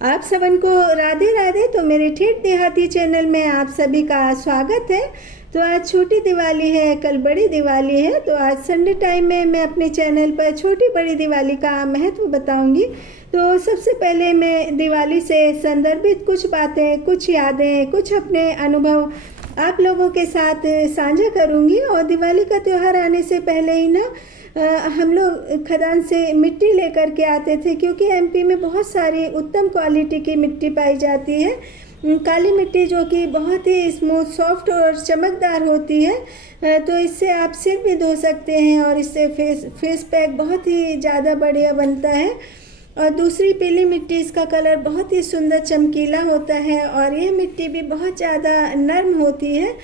आप सबन को राधे राधे। तो मेरे ठेठ देहाती चैनल में आप सभी का स्वागत है। तो आज छोटी दिवाली है, कल बड़ी दिवाली है। तो आज संडे टाइम में मैं अपने चैनल पर छोटी बड़ी दिवाली का महत्व बताऊंगी। तो सबसे पहले मैं दिवाली से संदर्भित कुछ बातें, कुछ यादें, कुछ अपने अनुभव आप लोगों के साथ साझा करूंगी। और दिवाली का त्यौहार आने से पहले ही ना हम लोग खदान से मिट्टी लेकर के आते थे, क्योंकि एमपी में बहुत सारी उत्तम क्वालिटी की मिट्टी पाई जाती है। काली मिट्टी जो कि बहुत ही स्मूथ, सॉफ्ट और चमकदार होती है। तो इससे आप सिर भी धो सकते हैं और इससे फेस पैक बहुत ही ज़्यादा बढ़िया बनता है। और दूसरी पीली मिट्टी, इसका कलर बहुत ही सुंदर चमकीला होता है और यह मिट्टी भी बहुत ज़्यादा नर्म होती है।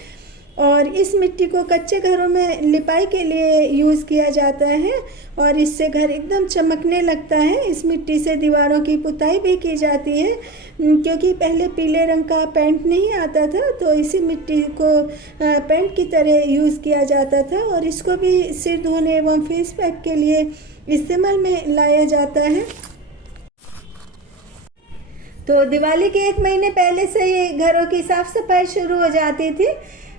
और इस मिट्टी को कच्चे घरों में लिपाई के लिए यूज़ किया जाता है और इससे घर एकदम चमकने लगता है। इस मिट्टी से दीवारों की पुताई भी की जाती है, क्योंकि पहले पीले रंग का पेंट नहीं आता था, तो इसी मिट्टी को पेंट की तरह यूज़ किया जाता था और इसको भी सिर धोने एवं फेस पैक के लिए इस्तेमाल में लाया जाता है। तो दिवाली के 1 महीने पहले से ही घरों की साफ सफाई शुरू हो जाती थी।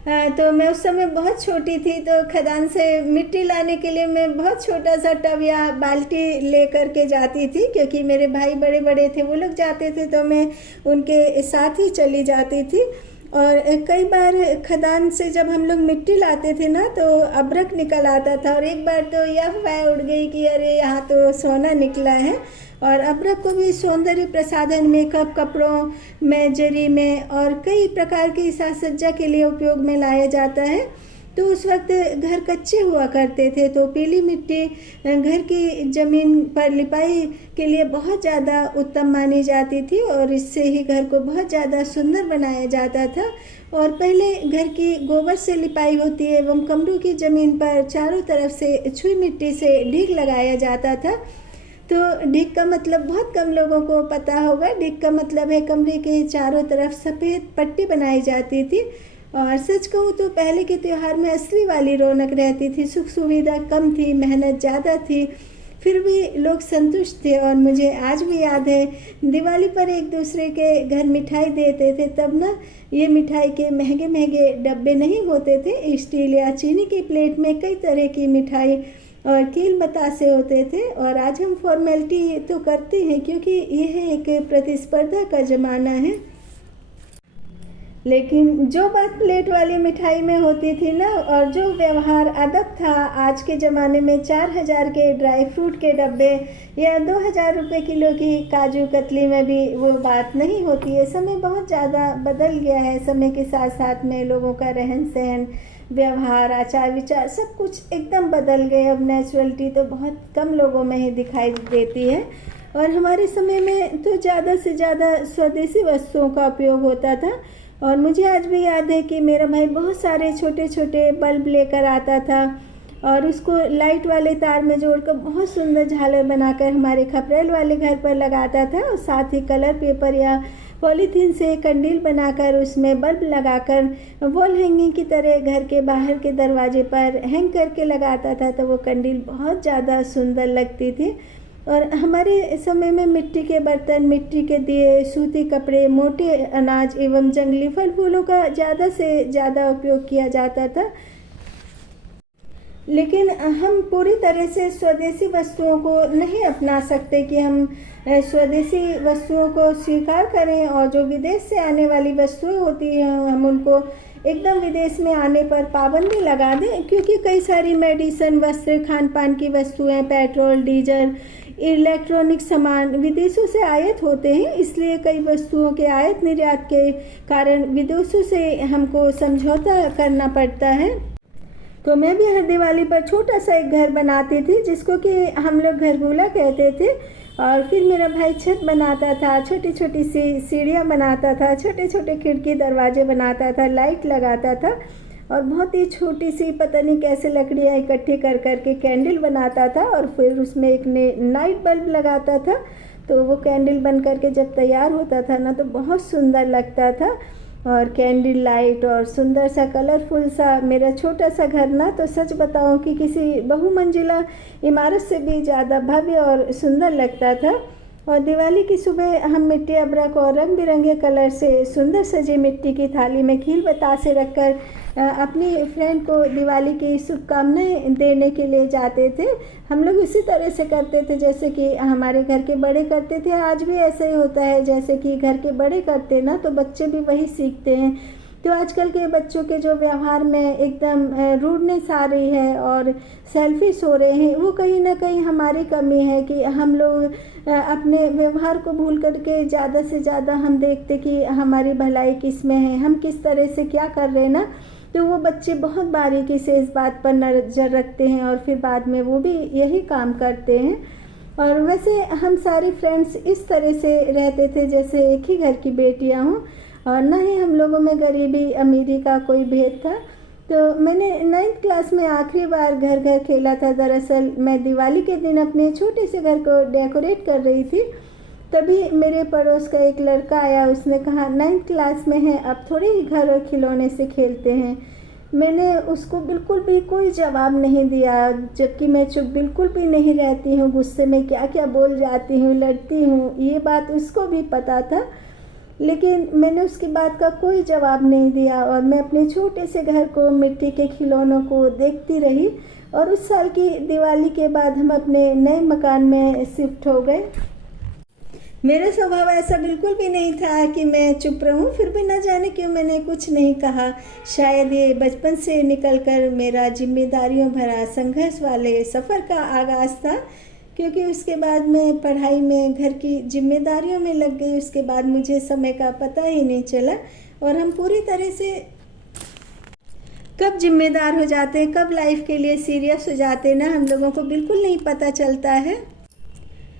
तो मैं उस समय बहुत छोटी थी, तो खदान से मिट्टी लाने के लिए मैं बहुत छोटा सा टब या बाल्टी ले कर के जाती थी, क्योंकि मेरे भाई बड़े बड़े थे, वो लोग जाते थे तो मैं उनके साथ ही चली जाती थी। और कई बार खदान से जब हम लोग मिट्टी लाते थे ना, तो अभ्रक निकल आता था। और एक बार तो यह अफवाह उड़ गई कि अरे यहाँ तो सोना निकला है। और अभ्रक को भी सौंदर्य प्रसाधन, मेकअप, कपड़ों में, जरी में और कई प्रकार की साज सज्जा के लिए उपयोग में लाया जाता है। तो उस वक्त घर कच्चे हुआ करते थे, तो पीली मिट्टी घर की ज़मीन पर लिपाई के लिए बहुत ज़्यादा उत्तम मानी जाती थी और इससे ही घर को बहुत ज़्यादा सुंदर बनाया जाता था। और पहले घर की गोबर से लिपाई होती है एवं कमरों की ज़मीन पर चारों तरफ से छुई मिट्टी से ढीक लगाया जाता था। तो ढीक का मतलब बहुत कम लोगों को पता होगा। ढीक का मतलब है कमरे के चारों तरफ सफ़ेद पट्टी बनाई जाती थी। और सच कहूँ तो पहले के त्यौहार में असली वाली रौनक रहती थी। सुख सुविधा कम थी, मेहनत ज़्यादा थी, फिर भी लोग संतुष्ट थे। और मुझे आज भी याद है, दिवाली पर एक दूसरे के घर मिठाई देते थे, तब ना ये मिठाई के महंगे महंगे डब्बे नहीं होते थे। स्टील या चीनी की प्लेट में कई तरह की मिठाई और कील बतासे होते थे। और आज हम फॉर्मेलिटी तो करते हैं, क्योंकि यह एक प्रतिस्पर्धा का ज़माना है, लेकिन जो बात प्लेट वाली मिठाई में होती थी ना, और जो व्यवहार अदब था, आज के ज़माने में 4000 के ड्राई फ्रूट के डब्बे या 2000 रुपये किलो की काजू कतली में भी वो बात नहीं होती है। समय बहुत ज़्यादा बदल गया है। समय के साथ साथ में लोगों का रहन सहन, व्यवहार, आचार विचार सब कुछ एकदम बदल गए। अब नेचुरलिटी तो बहुत कम लोगों में ही दिखाई देती है। और हमारे समय में तो ज़्यादा से ज़्यादा स्वदेशी वस्तुओं का उपयोग होता था। और मुझे आज भी याद है कि मेरा भाई बहुत सारे छोटे छोटे बल्ब लेकर आता था और उसको लाइट वाले तार में जोड़कर बहुत सुंदर झालर बनाकर हमारे खपरेल वाले घर पर लगाता था। और साथ ही कलर पेपर या पॉलीथीन से कंडील बनाकर उसमें बल्ब लगाकर वॉल हैंगिंग की तरह घर के बाहर के दरवाजे पर हैंग करके लगाता था। तो वो कंडील बहुत ज़्यादा सुंदर लगती थी। और हमारे समय में मिट्टी के बर्तन, मिट्टी के दिए, सूती कपड़े, मोटे अनाज एवं जंगली फल फूलों का ज़्यादा से ज़्यादा उपयोग किया जाता था। लेकिन हम पूरी तरह से स्वदेशी वस्तुओं को नहीं अपना सकते कि हम स्वदेशी वस्तुओं को स्वीकार करें और जो विदेश से आने वाली वस्तुएं होती हैं हम उनको एकदम विदेश में आने पर पाबंदी लगा दें, क्योंकि कई सारी मेडिसिन, वस्त्र, खान पान की वस्तुएं, पेट्रोल, डीजल, इलेक्ट्रॉनिक सामान विदेशों से आयात होते हैं। इसलिए कई वस्तुओं के आयात निर्यात के कारण विदेशों से हमको समझौता करना पड़ता है। तो मैं भी हर दिवाली पर छोटा सा एक घर बनाती थी, जिसको कि हम लोग घरगुला कहते थे। और फिर मेरा भाई छत बनाता था, छोटी छोटी सी सीढ़ियाँ बनाता था, छोटे छोटे खिड़की दरवाजे बनाता था, लाइट लगाता था और बहुत ही छोटी सी पता नहीं कैसे लकड़ियाँ इकट्ठी कर करके कैंडल बनाता था। और फिर उसमें एक नाइट बल्ब लगाता था। तो वो कैंडल बन करके जब तैयार होता था ना, तो बहुत सुंदर लगता था। और कैंडल लाइट और सुंदर सा कलरफुल सा मेरा छोटा सा घर ना, तो सच बताऊं कि किसी बहुमंजिला इमारत से भी ज़्यादा भव्य और सुंदर लगता था। और दिवाली की सुबह हम मिट्टी अबरक और रंग बिरंगे कलर से सुंदर सजी मिट्टी की थाली में खील बतासे रखकर अपनी फ्रेंड को दिवाली की शुभकामनाएं देने के लिए जाते थे। हम लोग उसी तरह से करते थे जैसे कि हमारे घर के बड़े करते थे। आज भी ऐसा ही होता है, जैसे कि घर के बड़े करते ना तो बच्चे भी वही सीखते हैं। तो आजकल के बच्चों के जो व्यवहार में एकदम रूडनेस आ रही है और सेल्फिश हो रहे हैं, वो कहीं ना कहीं हमारी कमी है कि हम लोग अपने व्यवहार को भूल करके ज़्यादा से ज़्यादा हम देखते कि हमारी भलाई किस में है, हम किस तरह से क्या कर रहे हैं ना। तो वो बच्चे बहुत बारीकी से इस बात पर नज़र रखते हैं और फिर बाद में वो भी यही काम करते हैं। और वैसे हम सारी फ्रेंड्स इस तरह से रहते थे जैसे एक ही घर की बेटियां हों, और ना ही हम लोगों में गरीबी अमीरी का कोई भेद था। तो मैंने 9th क्लास में आखिरी बार घर घर खेला था। दरअसल मैं दिवाली के दिन अपने छोटे से घर को डेकोरेट कर रही थी, तभी मेरे पड़ोस का एक लड़का आया। उसने कहा 9th क्लास में है, अब थोड़े ही घर और खिलौने से खेलते हैं। मैंने उसको बिल्कुल भी कोई जवाब नहीं दिया, जबकि मैं चुप बिल्कुल भी नहीं रहती हूँ। गुस्से में क्या क्या बोल जाती हूँ, लड़ती हूँ, ये बात उसको भी पता था, लेकिन मैंने उसकी बात का कोई जवाब नहीं दिया और मैं अपने छोटे से घर को, मिट्टी के खिलौनों को देखती रही। और उस साल की दिवाली के बाद हम अपने नए मकान में शिफ्ट हो गए। मेरा स्वभाव ऐसा बिल्कुल भी नहीं था कि मैं चुप रहूं, फिर भी न जाने क्यों मैंने कुछ नहीं कहा। शायद ये बचपन से निकलकर मेरा जिम्मेदारियों भरा संघर्ष वाले सफ़र का आगाज़ था, क्योंकि उसके बाद मैं पढ़ाई में, घर की जिम्मेदारियों में लग गई। उसके बाद मुझे समय का पता ही नहीं चला और हम पूरी तरह से कब जिम्मेदार हो जाते हैं, कब लाइफ के लिए सीरियस हो जाते हैं ना, हम लोगों को बिल्कुल नहीं पता चलता है।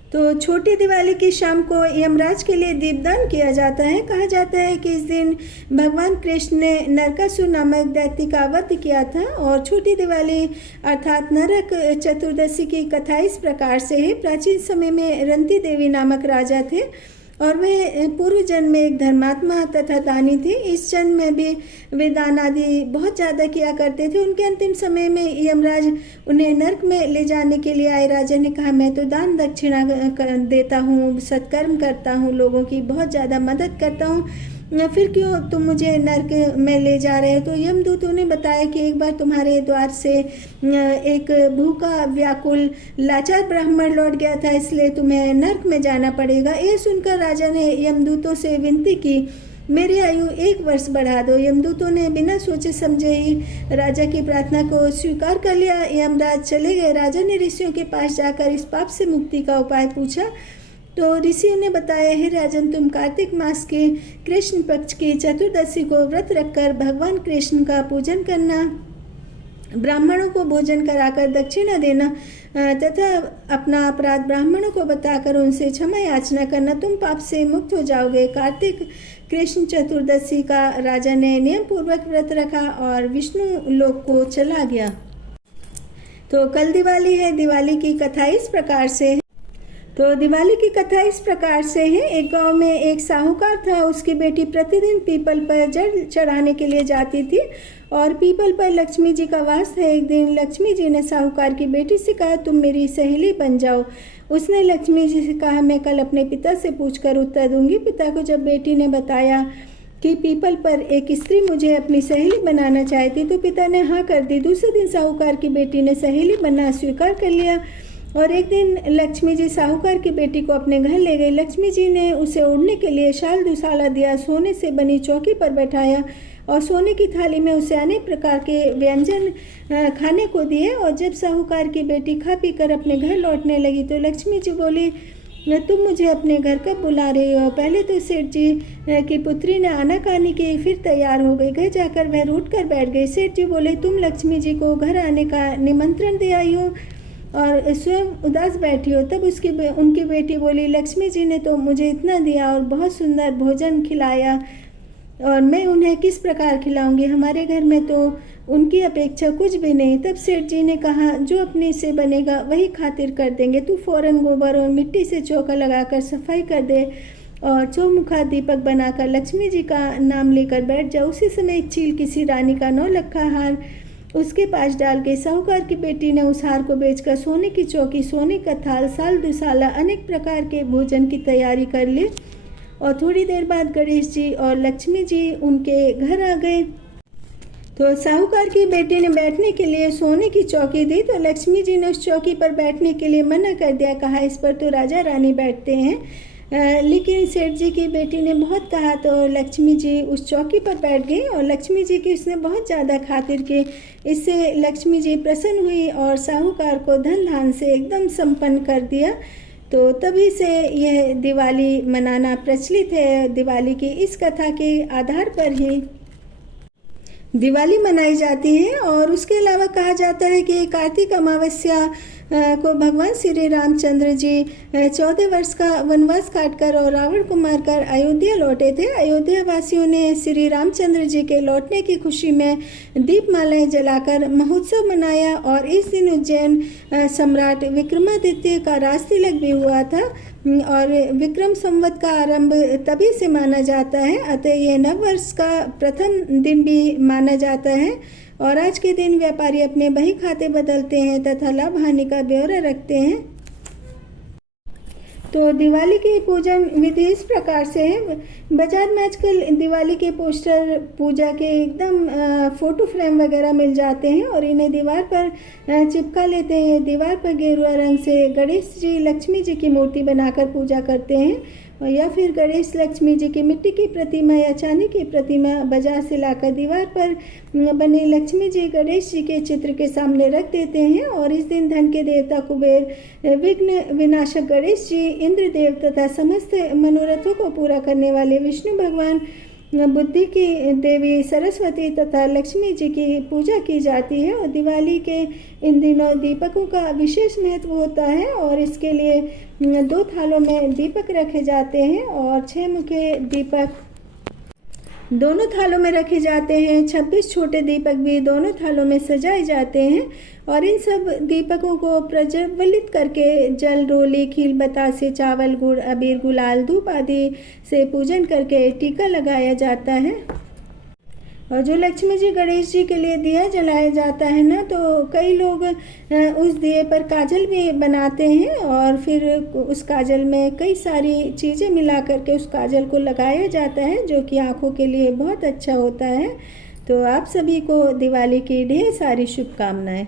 तो छोटी दिवाली की शाम को यमराज के लिए दीपदान किया जाता है। कहा जाता है कि इस दिन भगवान कृष्ण ने नरकासुर नामक दैत्य का वध किया था। और छोटी दिवाली अर्थात नरक चतुर्दशी की कथा इस प्रकार से है। प्राचीन समय में रंती देवी नामक राजा थे और वे पूर्व जन्म में एक धर्मात्मा तथा दानी थे। इस जन्म में भी वे दान आदि बहुत ज़्यादा किया करते थे। उनके अंतिम समय में यमराज उन्हें नरक में ले जाने के लिए आए। राजा ने कहा, मैं तो दान दक्षिणा देता हूँ, सत्कर्म करता हूँ, लोगों की बहुत ज़्यादा मदद करता हूँ, फिर क्यों तुम मुझे नरक में ले जा रहे हो। तो यमदूतों ने बताया कि एक बार तुम्हारे द्वार से एक भूखा व्याकुल लाचार ब्राह्मण लौट गया था, इसलिए तुम्हें नरक में जाना पड़ेगा। ये सुनकर राजा ने यमदूतों से विनती की, मेरी आयु 1 वर्ष बढ़ा दो। यमदूतों ने बिना सोचे समझे ही राजा की प्रार्थना को स्वीकार कर लिया। यमराज चले गए। राजा ने ऋषियों के पास जाकर इस पाप से मुक्ति का उपाय पूछा। तो ऋषियों ने बताया, हे राजन, तुम कार्तिक मास के कृष्ण पक्ष की चतुर्दशी को व्रत रखकर भगवान कृष्ण का पूजन करना, ब्राह्मणों को भोजन कराकर दक्षिणा देना तथा अपना अपराध ब्राह्मणों को बताकर उनसे क्षमा याचना करना, तुम पाप से मुक्त हो जाओगे। कार्तिक कृष्ण चतुर्दशी का राजा ने नियम पूर्वक व्रत रखा और विष्णु लोक को चला गया। तो कल दिवाली है। दिवाली की कथा इस प्रकार से है। तो दिवाली की कथा इस प्रकार से है। एक गांव में एक साहूकार था। उसकी बेटी प्रतिदिन पीपल पर जल चढ़ाने के लिए जाती थी और पीपल पर लक्ष्मी जी का वास है। एक दिन लक्ष्मी जी ने साहूकार की बेटी से कहा, तुम मेरी सहेली बन जाओ। उसने लक्ष्मी जी से कहा, मैं कल अपने पिता से पूछकर उत्तर दूंगी। पिता को जब बेटी ने बताया कि पीपल पर एक स्त्री मुझे अपनी सहेली बनाना चाहती, तो पिता ने हाँ कर दी। दूसरे दिन साहूकार की बेटी ने सहेली बनना स्वीकार कर लिया और एक दिन लक्ष्मी जी साहूकार की बेटी को अपने घर ले गई। लक्ष्मी जी ने उसे ओढ़ने के लिए शाल दुसाला दिया, सोने से बनी चौकी पर बैठाया और सोने की थाली में उसे अनेक प्रकार के व्यंजन खाने को दिए। और जब साहूकार की बेटी खा पी कर अपने घर लौटने लगी तो लक्ष्मी जी बोली, तुम मुझे अपने घर कब बुला रही हो। पहले तो सेठ जी की पुत्री ने आनाकानी की, फिर तैयार हो गई। घर जाकर वह रूठ कर बैठ गई। सेठ जी बोले, तुम लक्ष्मी जी को घर आने का निमंत्रण दे आई हो और स्वयं उदास बैठी हो। तब उनकी बेटी बोली, लक्ष्मी जी ने तो मुझे इतना दिया और बहुत सुंदर भोजन खिलाया और मैं उन्हें किस प्रकार खिलाऊंगी, हमारे घर में तो उनकी अपेक्षा कुछ भी नहीं। तब सेठ जी ने कहा, जो अपने से बनेगा वही खातिर कर देंगे, तू फौरन गोबर और मिट्टी से चौका लगाकर सफाई कर दे और चौमुखा दीपक बनाकर लक्ष्मी जी का नाम लेकर बैठ जा। उसी समय एक चील किसी रानी का 9 लखा हार उसके पास डाल के साहूकार की बेटी ने उस हार को बेचकर सोने की चौकी, सोने का थाल, साल दुसाला, अनेक प्रकार के भोजन की तैयारी कर ली। और थोड़ी देर बाद गणेश जी और लक्ष्मी जी उनके घर आ गए। तो साहूकार की बेटी ने बैठने के लिए सोने की चौकी दी, तो लक्ष्मी जी ने उस चौकी पर बैठने के लिए मना कर दिया, कहा इस पर तो राजा रानी बैठते हैं। लेकिन सेठ जी की बेटी ने बहुत कहा तो लक्ष्मी जी उस चौकी पर बैठ गई और लक्ष्मी जी की उसने बहुत ज़्यादा खातिर की। इससे लक्ष्मी जी प्रसन्न हुई और साहूकार को धन धान से एकदम संपन्न कर दिया। तो तभी से यह दिवाली मनाना प्रचलित है। दिवाली की इस कथा के आधार पर ही दिवाली मनाई जाती है। और उसके अलावा कहा जाता है कि कार्तिक अमावस्या को भगवान श्री रामचंद्र जी 14 वर्ष का वनवास काटकर और रावण को मारकर अयोध्या लौटे थे। अयोध्या वासियों ने श्री रामचंद्र जी के लौटने की खुशी में दीपमालाएं जलाकर महोत्सव मनाया और इस दिन उज्जैन सम्राट विक्रमादित्य का राजतिलक भी हुआ था और विक्रम संवत का आरंभ तभी से माना जाता है। अतः यह नववर्ष का प्रथम दिन भी माना जाता है। और आज के दिन व्यापारी अपने बही खाते बदलते हैं तथा लाभ हानि का ब्यौरा रखते हैं। तो दिवाली की पूजन विधि इस प्रकार से है। बाजार में आजकल दिवाली के पोस्टर, पूजा के एकदम फोटो फ्रेम वगैरह मिल जाते हैं और इन्हें दीवार पर चिपका लेते हैं। दीवार पर गेरुआ रंग से गणेश जी, लक्ष्मी जी की मूर्ति बनाकर पूजा करते हैं या फिर गणेश लक्ष्मी जी की मिट्टी की प्रतिमा या चांदी की प्रतिमा बाजार से लाकर दीवार पर बने लक्ष्मी जी, गणेश जी के चित्र के सामने रख देते हैं। और इस दिन धन के देवता कुबेर, विघ्न विनाशक गणेश जी, इंद्रदेव तथा समस्त मनोरथों को पूरा करने वाले विष्णु भगवान, बुद्धि की देवी सरस्वती तथा लक्ष्मी जी की पूजा की जाती है। और दिवाली के इन दिनों दीपकों का विशेष महत्व होता है और इसके लिए 2 थालों में दीपक रखे जाते हैं और 6 मुखे दीपक दोनों थालों में रखे जाते हैं। 26 छोटे दीपक भी दोनों थालों में सजाए जाते हैं और इन सब दीपकों को प्रज्वलित करके जल, रोली, खील, बतासे, चावल, गुड़, अबीर, गुलाल, धूप आदि से पूजन करके टीका लगाया जाता है। और जो लक्ष्मी जी, गणेश जी के लिए दिया जलाया जाता है ना, तो कई लोग उस दिए पर काजल भी बनाते हैं और फिर उस काजल में कई सारी चीज़ें मिला करके उस काजल को लगाया जाता है, जो कि आँखों के लिए बहुत अच्छा होता है। तो आप सभी को दिवाली की ढेर सारी शुभकामनाएं।